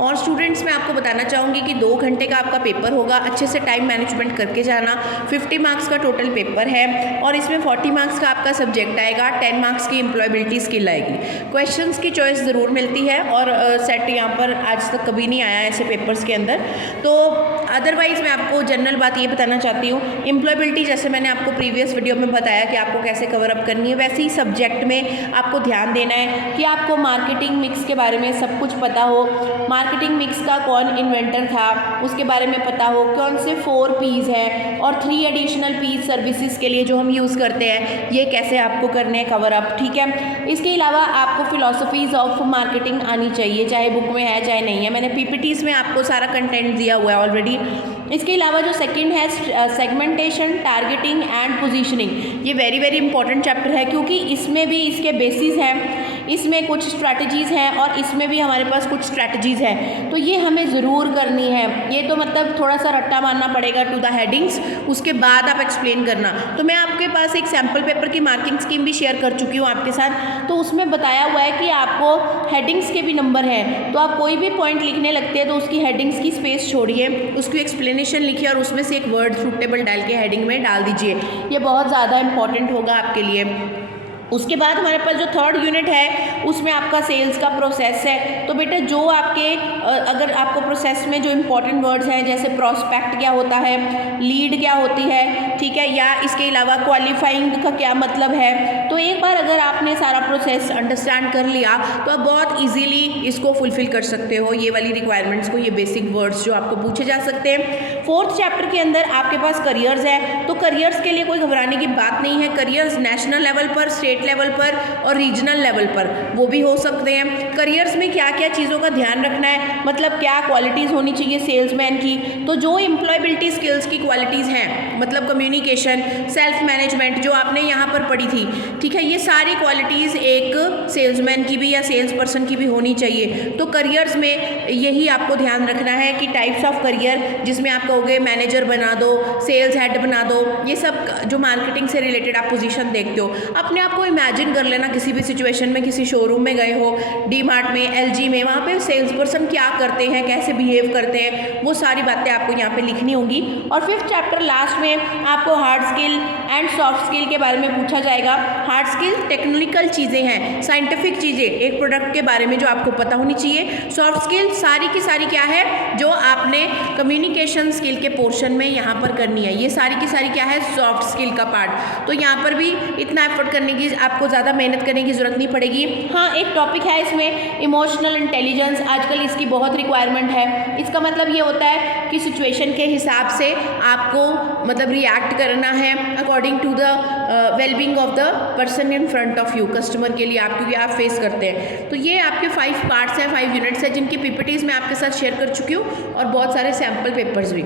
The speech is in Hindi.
और स्टूडेंट्स मैं आपको बताना चाहूँगी कि 2 घंटे का आपका पेपर होगा, अच्छे से टाइम मैनेजमेंट करके जाना। 50 मार्क्स का टोटल पेपर है और इसमें 40 मार्क्स का आपका सब्जेक्ट आएगा, 10 मार्क्स की एम्प्लॉयबिलिटी स्किल आएगी। क्वेश्चंस की चॉइस ज़रूर मिलती है और सेट यहाँ पर आज तक कभी नहीं आया ऐसे पेपर्स के अंदर। तो अदरवाइज़ मैं आपको जनरल बात ये बताना चाहती हूँ, एम्प्लॉयबिलिटी जैसे मैंने आपको प्रीवियस वीडियो में बताया कि आपको कैसे कवर अप करनी है, वैसे ही सब्जेक्ट में आपको ध्यान देना है कि आपको मार्केटिंग मिक्स के बारे में सब कुछ पता हो। मार्केटिंग मिक्स का कौन इन्वेंटर था उसके बारे में पता हो, कौन से 4 P's है और 3 एडिशनल P's सर्विसेज के लिए जो हम यूज़ करते हैं, ये कैसे आपको करने हैं कवर अप, ठीक है। इसके अलावा आपको फिलॉसफीज़ ऑफ मार्केटिंग आनी चाहिए, चाहे बुक में है चाहे नहीं है। मैंने PPTs में आपको सारा कंटेंट दिया हुआ है ऑलरेडी। इसके अलावा जो सेकंड है सेगमेंटेशन, टारगेटिंग एंड पोजीशनिंग, ये वेरी वेरी इंपॉर्टेंट चैप्टर है क्योंकि इसमें भी इसके बेसिस हैं, इसमें कुछ स्ट्रैटेजीज़ हैं और इसमें भी हमारे पास कुछ स्ट्रैटेजीज़ हैं, तो ये हमें ज़रूर करनी है। ये तो मतलब थोड़ा सा रट्टा मारना पड़ेगा टू द हेडिंग्स, उसके बाद आप एक्सप्लेन करना। तो मैं आपके पास एक सैम्पल पेपर की मार्किंग स्कीम भी शेयर कर चुकी हूँ आपके साथ, तो उसमें बताया हुआ है कि आपको हेडिंग्स के भी नंबर हैं, तो आप कोई भी पॉइंट लिखने लगते हैं तो उसकी हेडिंग्स की स्पेस छोड़िए, उसकी एक्सप्लेनेशन लिखिए और उसमें से एक वर्ड सूटेबल डाल के हेडिंग में डाल दीजिए। ये बहुत ज़्यादा इंपॉर्टेंट होगा आपके लिए। उसके बाद हमारे पास जो 3rd यूनिट है उसमें आपका सेल्स का प्रोसेस है। तो बेटा जो आपके अगर आपको प्रोसेस में जो इंपॉर्टेंट वर्ड्स हैं जैसे प्रोस्पेक्ट क्या होता है, लीड क्या होती है, ठीक है, या इसके अलावा क्वालिफाइंग का क्या मतलब है, तो एक बार अगर आपने सारा प्रोसेस अंडरस्टैंड कर लिया तो आप बहुत ईजीली इसको फुलफिल कर सकते हो, ये वाली रिक्वायरमेंट्स को, ये बेसिक वर्ड्स जो आपको पूछे जा सकते हैं। 4th चैप्टर के अंदर आपके पास करियर्स है, तो करियर्स के लिए कोई घबराने की बात नहीं है। करियर्स नेशनल लेवल पर, स्टेट लेवल पर और रीजनल लेवल पर वो भी हो सकते हैं। करियर्स में क्या क्या चीज़ों का ध्यान रखना है, मतलब क्या क्वालिटीज़ होनी चाहिए सेल्समैन की, तो जो एम्प्लॉयबिलिटी स्किल्स की क्वालिटीज़ हैं, मतलब कम्युनिकेशन, सेल्फ मैनेजमेंट जो आपने यहाँ पर पढ़ी थी, ठीक है, ये सारी क्वालिटीज़ एक सेल्समैन की भी या सेल्स पर्सन की भी होनी चाहिए। तो करियर्स में यही आपको ध्यान रखना है कि टाइप्स ऑफ करियर, जिसमें आप कहोगे मैनेजर बना दो, सेल्स हेड बना दो, ये सब जो मार्केटिंग से रिलेटेड आप पोजीशन देखते हो, अपने आप को इमेजिन कर लेना किसी भी सिचुएशन में, किसी शोरूम में गए हो, डी-मार्ट में, LG में, वहाँ पे सेल्स पर्सन क्या करते हैं, कैसे बिहेव करते हैं, वो सारी बातें आपको यहाँ पे लिखनी होंगी। और 5th चैप्टर लास्ट में आपको hard skill and soft skill के बारे में पूछा जाएगा। हार्ड स्किल टेक्निकल चीज़ें हैं, साइंटिफिक चीज़ें, एक प्रोडक्ट के बारे में जो आपको पता होनी चाहिए। सॉफ्ट स्किल सारी की सारी क्या है, जो आपने कम्युनिकेशन स्किल के पोर्शन में यहाँ पर करनी है, ये सारी की सारी क्या है, सॉफ्ट स्किल का पार्ट। तो यहाँ पर भी इतना एफर्ट करने की, आपको ज़्यादा मेहनत करने की ज़रूरत नहीं पड़ेगी। हाँ, एक टॉपिक है इसमें इमोशनल इंटेलिजेंस, आजकल इसकी बहुत रिक्वायरमेंट है। इसका मतलब ये होता है कि सिचुएशन के हिसाब से आपको मतलब रिएक्ट करना है according to the wellbeing of the person in front of you, customer के लिए आप, क्योंकि आप फेस करते हैं। तो ये आपके 5 पार्ट्स हैं, 5 यूनिट्स हैं, जिनकी PPTs मैं आपके साथ शेयर कर चुकी हूँ और बहुत सारे सैम्पल पेपर्स भी।